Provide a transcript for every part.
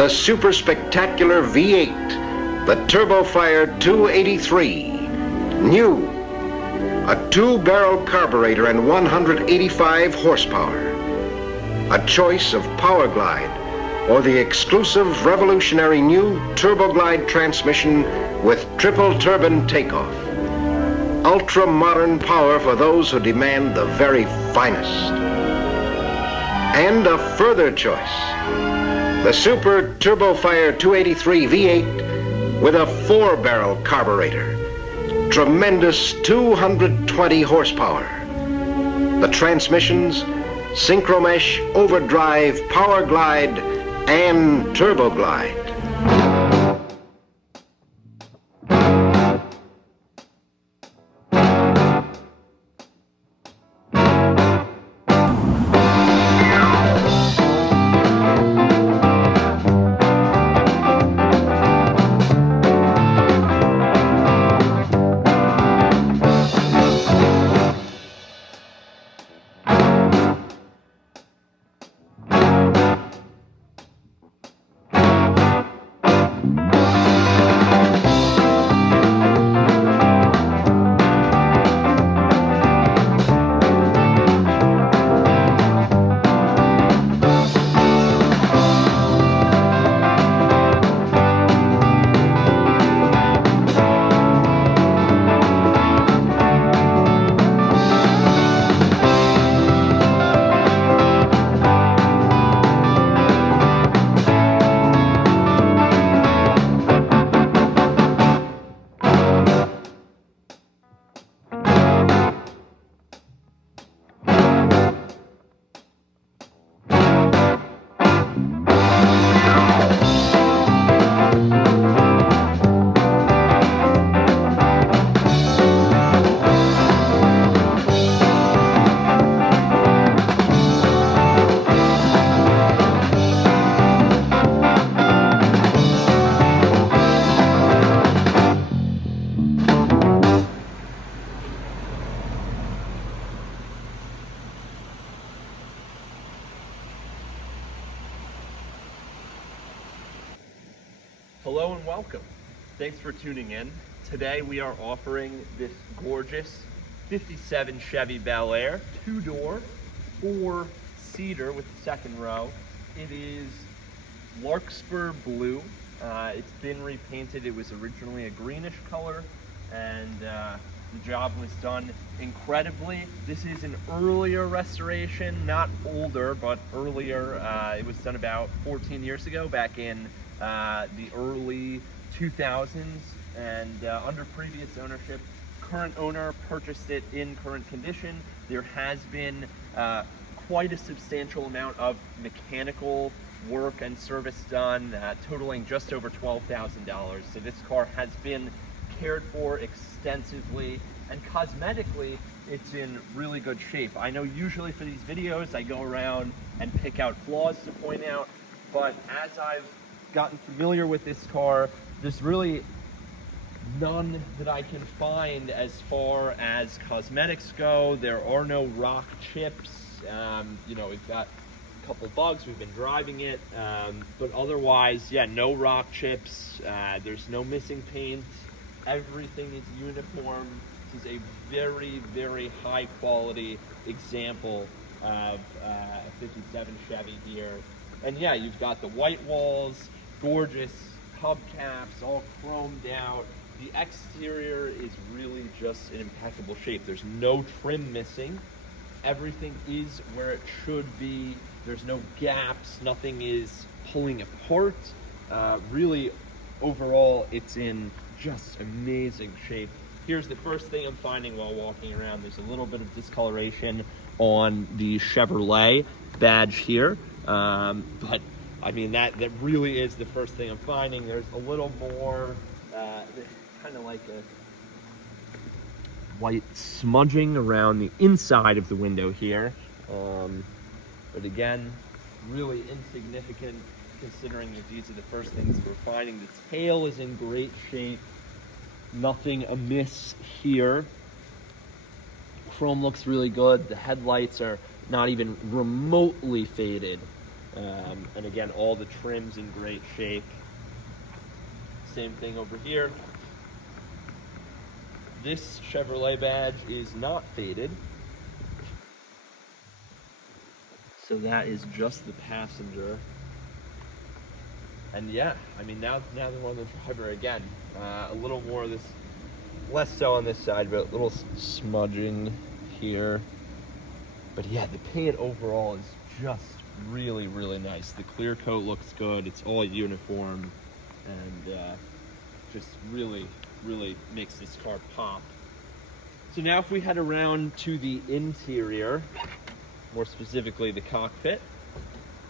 the super spectacular V8, the turbo-fired 283. New, a 2-barrel carburetor and 185 horsepower. A choice of Power Glide or the exclusive revolutionary new Turbo Glide transmission with triple turbine takeoff. Ultra-modern power for those who demand the very finest. And a further choice, the Super Turbo-Fire 283 V8 with a 4-barrel carburetor. Tremendous 220 horsepower. The transmissions, Synchromesh, Overdrive, Power Glide, and Turbo Glide. Hello and welcome. Thanks for tuning in. Today we are offering this gorgeous 57 Chevy Bel-Air, 2-door, 4-seater with the second row. It is larkspur blue. It's been repainted. It was originally a greenish color, and the job was done incredibly. This is an earlier restoration, not older, but earlier. It was done about 14 years ago, back in the early 2000s, and under previous ownership. Current owner purchased it in current condition. There has been quite a substantial amount of mechanical work and service done, totaling just over $12,000. So this car has been cared for extensively, and cosmetically it's in really good shape. I know usually for these videos I go around and pick out flaws to point out, but as I've gotten familiar with this car, there's really none that I can find as far as cosmetics go. There are no rock chips. You know, we've got a couple bugs, we've been driving it, but otherwise, yeah, no rock chips. There's no missing paint. Everything is uniform. This is a very, very high quality example of a 57 Chevy here. And yeah, you've got the white walls, gorgeous hubcaps, all chromed out. The exterior is really just in impeccable shape. There's no trim missing. Everything is where it should be. There's no gaps. Nothing is pulling apart. Really, overall, it's in just amazing shape. Here's the first thing I'm finding while walking around. There's a little bit of discoloration on the Chevrolet badge here. But I mean, that really is the first thing I'm finding. There's a little more, kind of like a white smudging around the inside of the window here. But again, really insignificant considering that these are the first things that we're finding. The tail is in great shape. Nothing amiss here. Chrome looks really good. The headlights are not even remotely faded. And again, all the trim's in great shape. Same thing over here. This Chevrolet badge is not faded. So that is just the passenger. And yeah, I mean, now that we're on the driver again, a little more of this, less so on this side, but a little smudging here. But yeah, the paint overall is just really, really nice. The clear coat looks good. It's all uniform, and just really, really makes this car pop. So now if we head around to the interior, more specifically the cockpit,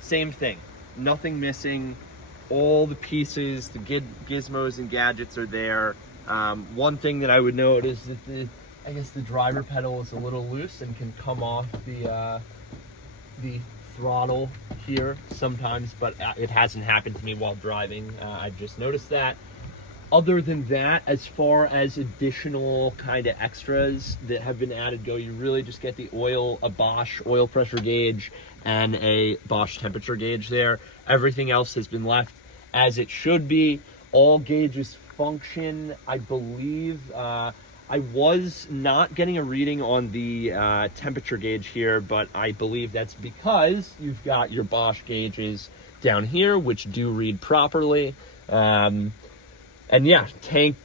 same thing, nothing missing. All the pieces, the gizmos and gadgets are there. One thing that I would note is that I guess the driver pedal is a little loose and can come off the throttle here sometimes, but it hasn't happened to me while driving. I've just noticed that. Other than that, as far as additional kind of extras that have been added go, you really just get a Bosch oil pressure gauge and a Bosch temperature gauge there. Everything else has been left as it should be. All gauges function, I believe. I was not getting a reading on the temperature gauge here, but I believe that's because you've got your Bosch gauges down here, which do read properly. And yeah, tank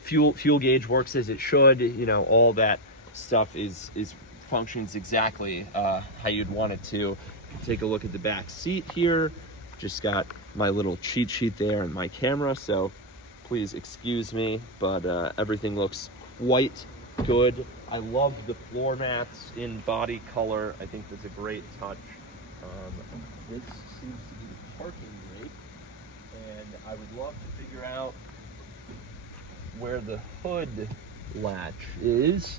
fuel gauge works as it should. You know, all that stuff is functions exactly how you'd want it to. Take a look at the back seat here. Just got my little cheat sheet there and my camera, so please excuse me, but everything looks white, good. I love the floor mats in body color. I think that's a great touch. This seems to be the parking brake, and I would love to figure out where the hood latch is.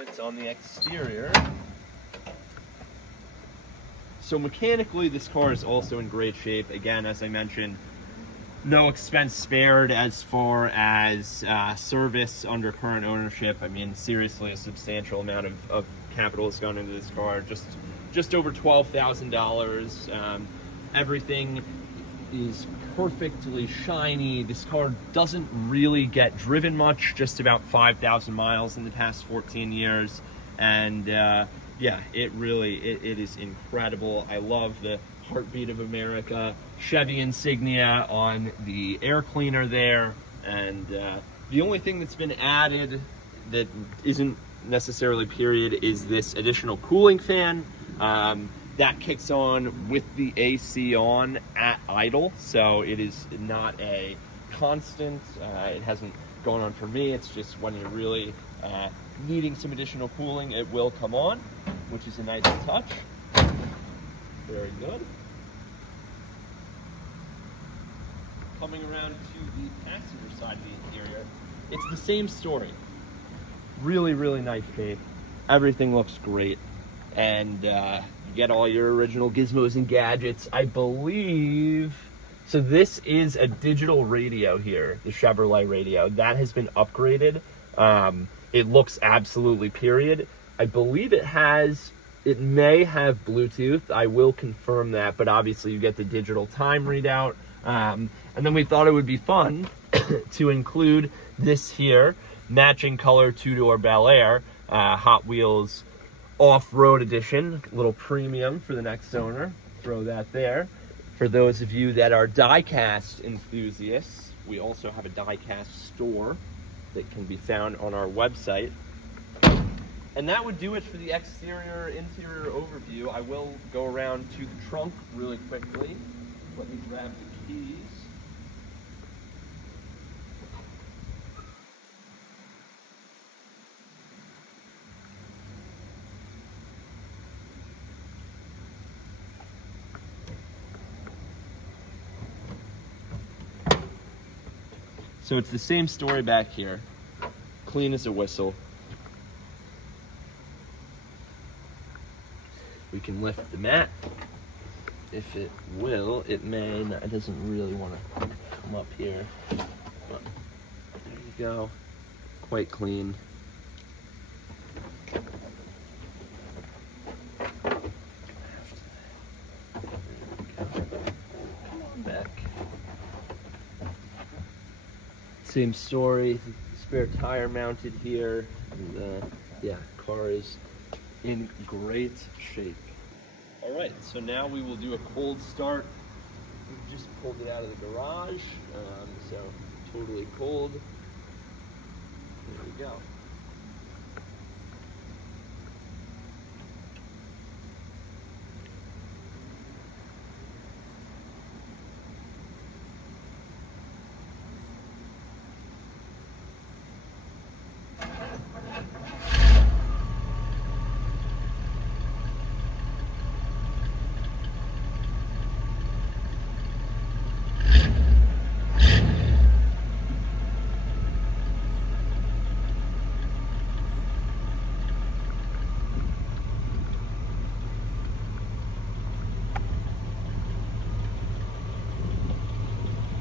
It's on the exterior. So mechanically, this car is also in great shape. Again, as I mentioned, no expense spared as far as service under current ownership. I mean, seriously, a substantial amount of capital has gone into this car. Just over $12,000. Everything is perfectly shiny. This car doesn't really get driven much, just about 5,000 miles in the past 14 years. And yeah, it is incredible. I love the Heartbeat of America Chevy insignia on the air cleaner there. And the only thing that's been added that isn't necessarily period is this additional cooling fan. That kicks on with the AC on at idle, so it is not a constant. It hasn't gone on for me. It's just when you're really needing some additional cooling, it will come on, which is a nice touch. Very good. Coming around to the passenger side of the interior, it's the same story. Really, really nice shape. Everything looks great. And you get all your original gizmos and gadgets, I believe. So this is a digital radio here, the Chevrolet radio. That has been upgraded. It looks absolutely period. I believe it may have Bluetooth. I will confirm that, but obviously you get the digital time readout. And then we thought it would be fun to include this here, matching color two-door Bel-Air, Hot Wheels Off-Road Edition, a little premium for the next owner. Throw that there. For those of you that are die-cast enthusiasts, we also have a die-cast store that can be found on our website. And that would do it for the exterior, interior overview. I will go around to the trunk really quickly. Let me grab the keys. So it's the same story back here. Clean as a whistle. We can lift the mat. If it will, it may not. It doesn't really want to come up here. But go. Quite clean. Back. Same story, spare tire mounted here, and yeah, car is in great shape. All right, so now we will do a cold start. We just pulled it out of the garage, so totally cold. There we go.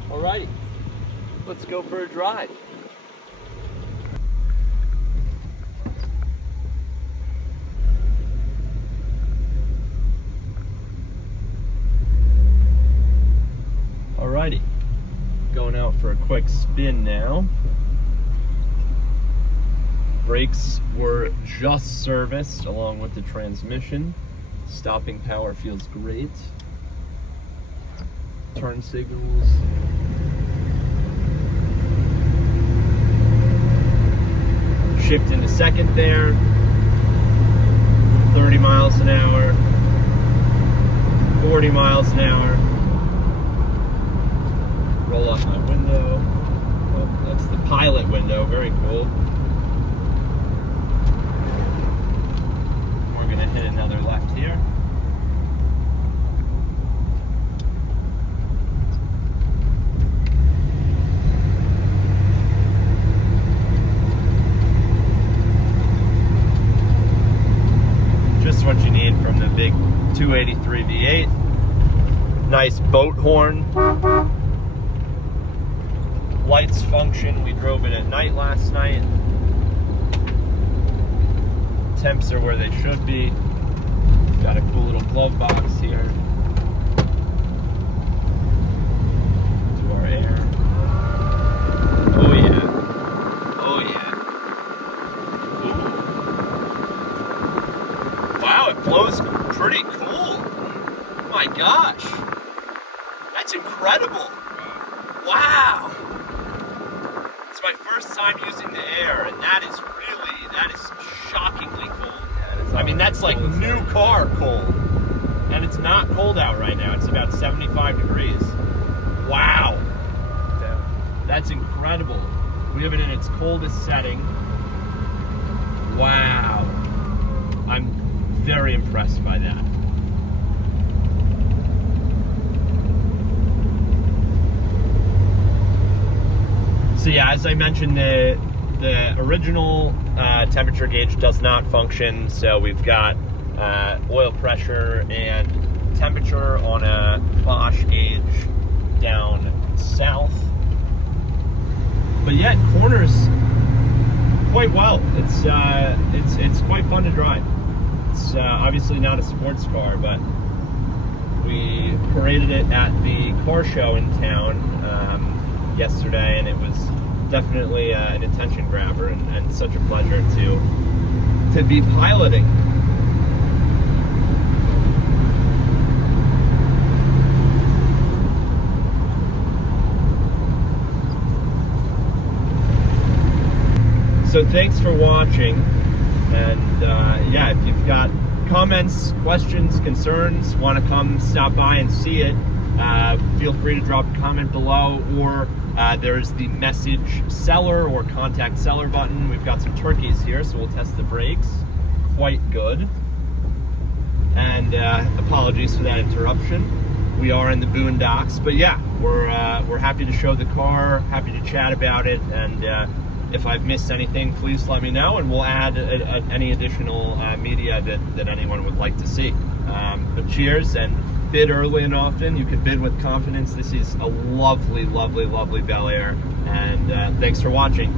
All right, let's go for a drive. Alrighty, going out for a quick spin now. Brakes were just serviced along with the transmission. Stopping power feels great. Turn signals. Shift into second there. 30 miles an hour. 40 miles an hour. Roll up my window. Oh, that's the pilot window. Very cool. We're gonna hit another left here. Just what you need from the big 283 V8. Nice boat horn. Lights function. We drove it at night last night. Temps are where they should be. Got a cool little glove box here. Do our air. Oh yeah. Oh yeah. Ooh. Wow, it blows pretty cool. Oh my gosh. That's incredible. Wow. It's my first time using the air, and that is shockingly cold. I mean, that's like new car cold. And it's not cold out right now. It's about 75 degrees. Wow. That's incredible. We have it in its coldest setting. Wow. I'm very impressed by that. So yeah, as I mentioned, the original temperature gauge does not function, so we've got oil pressure and temperature on a Bosch gauge down south. But yet, corners quite well. It's quite fun to drive. It's obviously not a sports car, but we paraded it at the car show in town yesterday, and it was definitely an attention grabber, and such a pleasure to be piloting. So thanks for watching, and yeah, if you've got comments, questions, concerns, want to come stop by and see it, feel free to drop a comment below, or there's the message seller or contact seller button. We've got some turkeys here, so we'll test the brakes. Quite good. And apologies for that interruption. We are in the boondocks, but yeah, we're happy to show the car, happy to chat about it, and if I've missed anything, please let me know, and we'll add any additional media that anyone would like to see. But cheers, and bid early and often. You can bid with confidence. This is a lovely, lovely, lovely Bel-Air, and thanks for watching.